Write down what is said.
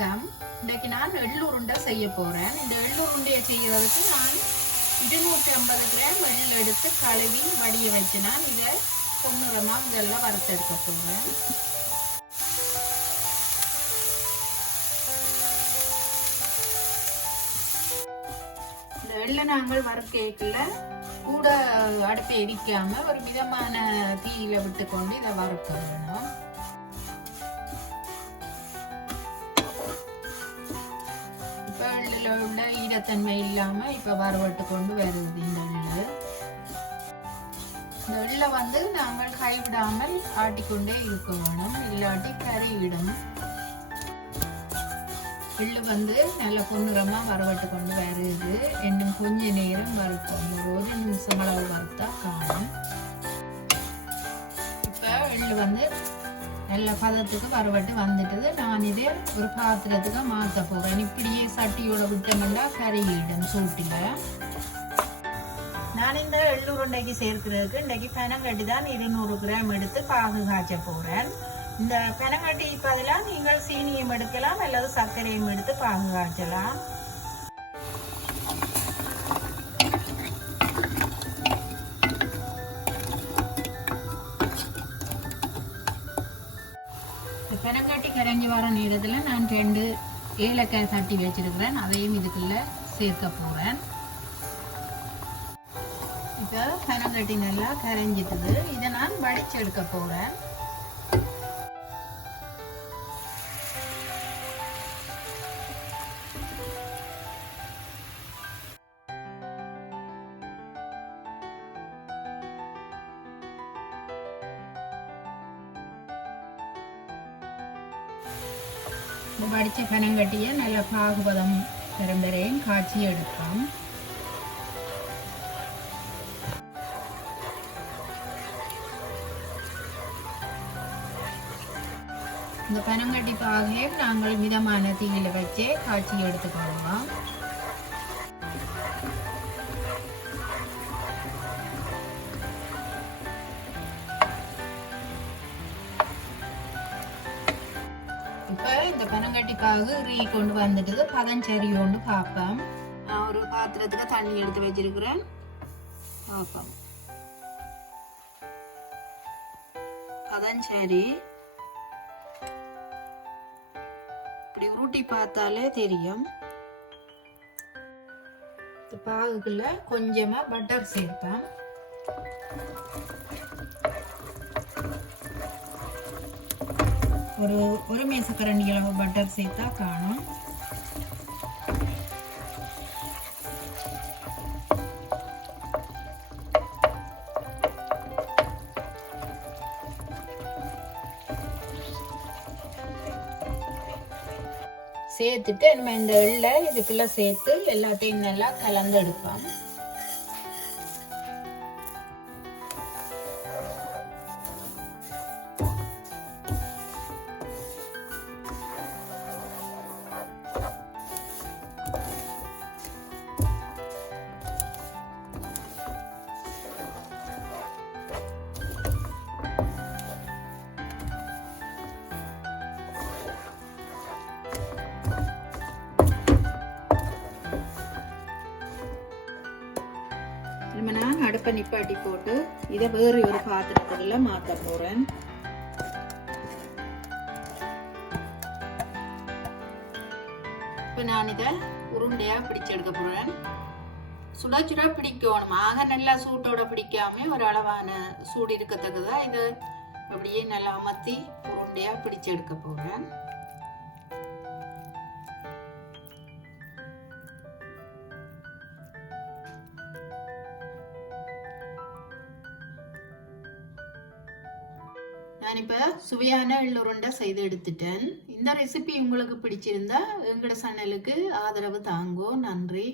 வணக்கம். இன்னைக்கு நான் எள்ளு உருண்டை செய்ய போகிறேன் இந்த எள்ளு உருண்டையை செய்யறதுக்கு நான் இருநூற்றி ஐம்பது கிராம் எள் எடுத்து கழுவி வடிய வச்சு நான் இதை பொன்னிறமா இதெல்லாம் வறுத்தெடுக்க போகிறேன் இந்த எள்ளை நாங்கள் வறுக்கல கூட அடுப்பை எரிக்காமல் ஒரு மிதமான தீயில விட்டு கொண்டு இதை வறுக்க வேணும் இப்போ உள்ள ஈரத்தன்மை இல்லாம இப்ப வறுவட்டு கொண்டு வருது இந்த எள்ளு இந்த எள்ளை வந்து நாங்கள் கைவிடாமல் ஆட்டிக்கொண்டே இருக்க வேணும். இல்லாட்டி கறிவிடும் எள்ளு வந்து நல்ல பொன்னிறமா வரவட்டு கொண்டு வருது. இன்னும் கொஞ்ச நேரம் வறுப்போம். ஒரு ஒரு நிமிஷம் அளவு வறுத்தா காணும். இப்போ எள்ளு வந்து நல்ல பதத்துக்கு வறுவட்டு வந்துட்டது. நான் இதே ஒரு பாத்திரத்துக்கு மாற்ற போகிறேன் இப்படியே சட்டியோட விட்டோம்னா கறியிடும் சூட்டில். நான் இந்த எள்ளுருண்டைக்கு சேர்க்கிறதுக்கு இன்றைக்கு பனங்கட்டி தான் இருநூறு கிராம் எடுத்து பாகு காய்ச்ச போகிறேன் இந்த பனங்கட்டி பதிலாக நீங்கள் சீனியும் எடுக்கலாம் அல்லது சர்க்கரையும் எடுத்து பாகு காய்ச்சலாம். பெனங்காட்டி கரைஞ்சி வர நேரத்தில் நான் ரெண்டு ஏலக்காய் தட்டி வச்சிருக்கிறேன். அதையும் இதுக்குள்ள சேர்க்க போகிறேன் இப்போ பெனங்காட்டி நல்லா கரைஞ்சிட்டுது இதை நான் வடிச்சு எடுக்க போகிறேன் இந்த வடித்த பனங்கட்டியை நல்ல பாகுபதம் பெரும்பெறையும் காய்ச்சி எடுப்போம் இந்த பனங்கட்டி பாகையை நாங்கள் மிதமான தீயில வச்சே காய்ச்சி எடுத்துக்கொள்வோம் இப்போ இந்த பனங்கட்டிக்காக பாகு ரீ கொண்டு வந்துட்டு பதஞ்சரி கொண்டு பார்ப்போம் நான் ஒரு பாத்திரத்துக்கு தண்ணி எடுத்து வச்சிருக்கிறேன். பார்ப்போம் பதஞ்சரி. இப்படி உருட்டி பார்த்தாலே தெரியும். இந்த பாகுக்குள்ள கொஞ்சமாக பட்டர் சேர்ப்பேன். ஒரு ஒரு மேசக்கரண்டி அளவு பட்டர் சேர்த்தா காணும். சேர்த்துட்டு நம்ம இந்த எள்ளை இதுக்குள்ள சேர்த்து எல்லாத்தையும் நல்லா கலந்து எடுப்போம். அடுப்பை நிப்பாட்டி போட்டு இதை வேறு ஒரு பாத்திரத்துக்குள்ள மாற்ற போறேன். இப்போ நான் இதை உருண்டையாக பிடிச்சு எடுக்க போகிறேன் சுட சுட பிடிக்கணும். ஆக நல்லா சூட்டோட பிடிக்காம ஒரு அளவான சூடு இருக்கத்தக்கதா இதை அப்படியே நல்லா அமர்த்தி உருண்டையாக பிடிச்சு எடுக்க போகிறேன் நான் இப்போ சுவையான எள்ளுருண்டை செய்து எடுத்துட்டேன். இந்த ரெசிபி உங்களுக்கு பிடிச்சிருந்தா எங்களோட சேனலுக்கு ஆதரவு தாங்கோ. நன்றி.